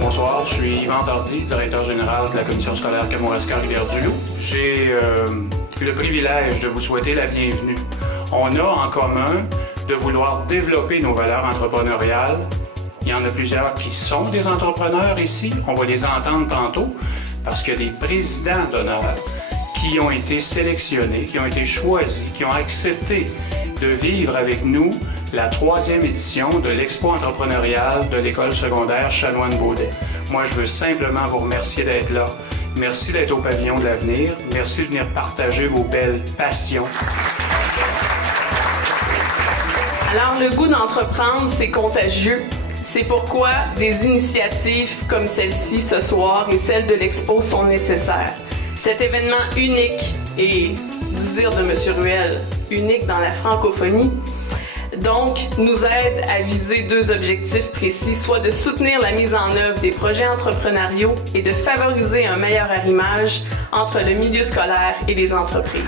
Bonsoir, je suis Yvan Tardy, directeur général de la Commission scolaire Kamouraska-Rivière-du-Loup. J'ai eu le privilège de vous souhaiter la bienvenue. On a en commun de vouloir développer nos valeurs entrepreneuriales. Il y en a plusieurs qui sont des entrepreneurs ici. On va les entendre tantôt parce qu'il y a des présidents d'honneur qui ont été sélectionnés, qui ont été choisis, qui ont accepté de vivre avec nous la 3e édition de l'Expo entrepreneuriale de l'École secondaire Chanoine-Beaudet. Moi, je veux simplement vous remercier d'être là. Merci d'être au pavillon de l'avenir. Merci de venir partager vos belles passions. Alors, le goût d'entreprendre, c'est contagieux. C'est pourquoi des initiatives comme celle-ci ce soir et celle de l'Expo sont nécessaires. Cet événement unique, et du dire de M. Ruel, unique dans la francophonie, donc, nous aide à viser 2 objectifs précis, soit de soutenir la mise en œuvre des projets entrepreneuriaux et de favoriser un meilleur arrimage entre le milieu scolaire et les entreprises.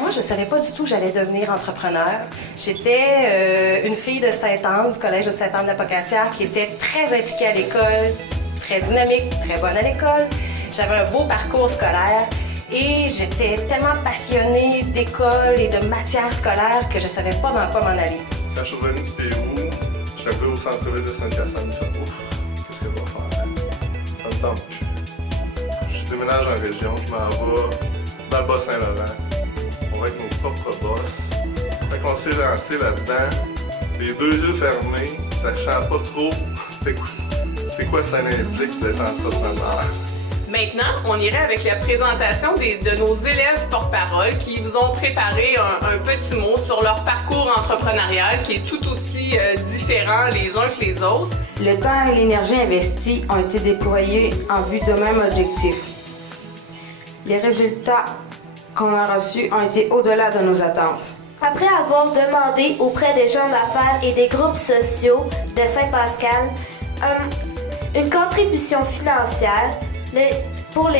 Moi, je ne savais pas du tout que j'allais devenir entrepreneur. J'étais une fille de Sainte-Anne, du collège de Sainte-Anne-de-la-Pocatière, qui était très impliquée à l'école, très dynamique, très bonne à l'école. J'avais un beau parcours scolaire. Et j'étais tellement passionnée d'école et de matières scolaires que je ne savais pas dans quoi m'en aller. Quand je suis revenu du Pérou, j'avais au centre-ville de Saint-Hyacinthe, je me suis dit, ouf, qu'est-ce que je vais faire? Ça me tente plus. Je déménage en région, je m'en vais dans le Bas-Saint-Laurent. On va être nos propres boss. Fait qu'on s'est lancé là-dedans, les 2 yeux fermés, sachant pas trop c'est quoi ça implique d'être entrepreneur. Maintenant, on irait avec la présentation de nos élèves porte-parole qui vous ont préparé un petit mot sur leur parcours entrepreneurial qui est tout aussi différent les uns que les autres. Le temps et l'énergie investis ont été déployés en vue de même objectif. Les résultats qu'on a reçus ont été au-delà de nos attentes. Après avoir demandé auprès des gens d'affaires et des groupes sociaux de Saint-Pascal une contribution financière, pour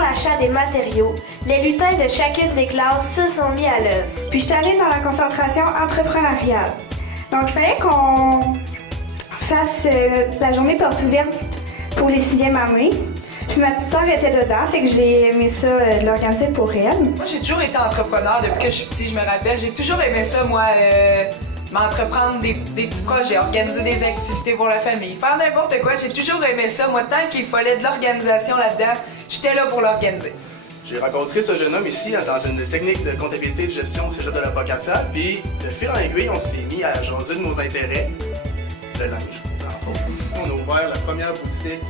l'achat des matériaux, les lutins de chacune des classes se sont mis à l'œuvre. Puis je suis allée dans la concentration entrepreneuriale. Donc il fallait qu'on fasse la journée porte ouverte pour les 6e années. Puis ma petite sœur était dedans, fait que j'ai aimé ça de l'organiser pour elle. Moi j'ai toujours été entrepreneur depuis que je suis petite, je me rappelle. J'ai toujours aimé ça, moi, m'entreprendre des petits projets, organiser des activités pour la famille, faire n'importe quoi. J'ai toujours aimé ça. Moi, tant qu'il fallait de l'organisation là-dedans, j'étais là pour l'organiser. J'ai rencontré ce jeune homme ici dans une technique de comptabilité et de gestion au cégep de la Pocatière, puis de fil en aiguille, on s'est mis à jaser de nos intérêts, de linge, entre autres. On a ouvert la première boutique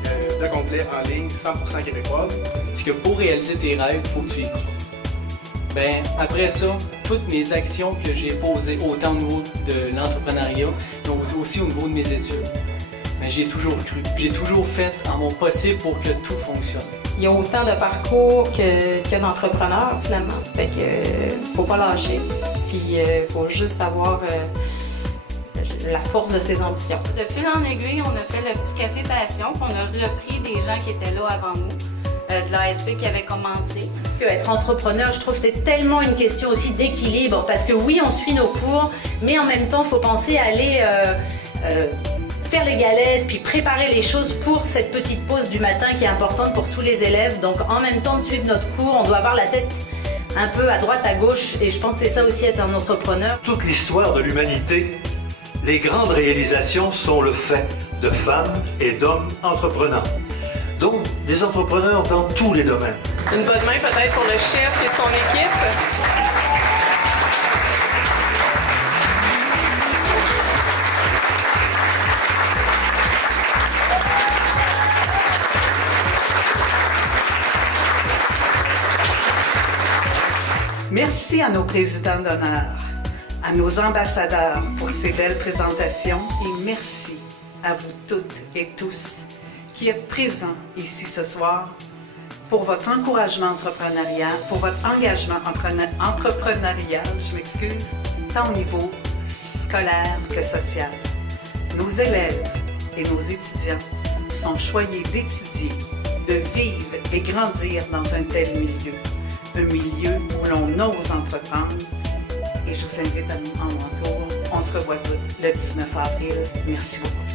de complet en ligne, 100% québécoise. C'est que pour réaliser tes rêves, il faut que tu y crois. Ben, après ça, toutes mes actions que j'ai posées, autant au niveau de l'entrepreneuriat, mais aussi au niveau de mes études, ben, j'ai toujours cru. J'ai toujours fait en mon possible pour que tout fonctionne. Il y a autant de parcours que d'entrepreneurs, finalement. Fait que faut pas lâcher. Puis faut juste savoir la force de ses ambitions. De fil en aiguille, on a fait le petit café passion, puis on a repris des gens qui étaient là avant nous. De l'ASP qui avait commencé. Être entrepreneur, je trouve que c'est tellement une question aussi d'équilibre parce que oui, on suit nos cours, mais en même temps, il faut penser à aller faire les galettes puis préparer les choses pour cette petite pause du matin qui est importante pour tous les élèves. Donc en même temps de suivre notre cours, on doit avoir la tête un peu à droite, à gauche et je pense que c'est ça aussi être un entrepreneur. Toute l'histoire de l'humanité, les grandes réalisations sont le fait de femmes et d'hommes entrepreneurs. Donc, des entrepreneurs dans tous les domaines. Une bonne main peut-être pour le chef et son équipe. Merci à nos présidents d'honneur, à nos ambassadeurs pour ces belles présentations et merci à vous toutes et tous qui êtes présents ici ce soir pour votre encouragement entrepreneurial, pour votre engagement entrepreneurial, tant au niveau scolaire que social. Nos élèves et nos étudiants sont choyés d'étudier, de vivre et grandir dans un tel milieu. Un milieu où l'on ose entreprendre. Et je vous invite à mon tour. On se revoit toutes le 19 avril. Merci beaucoup.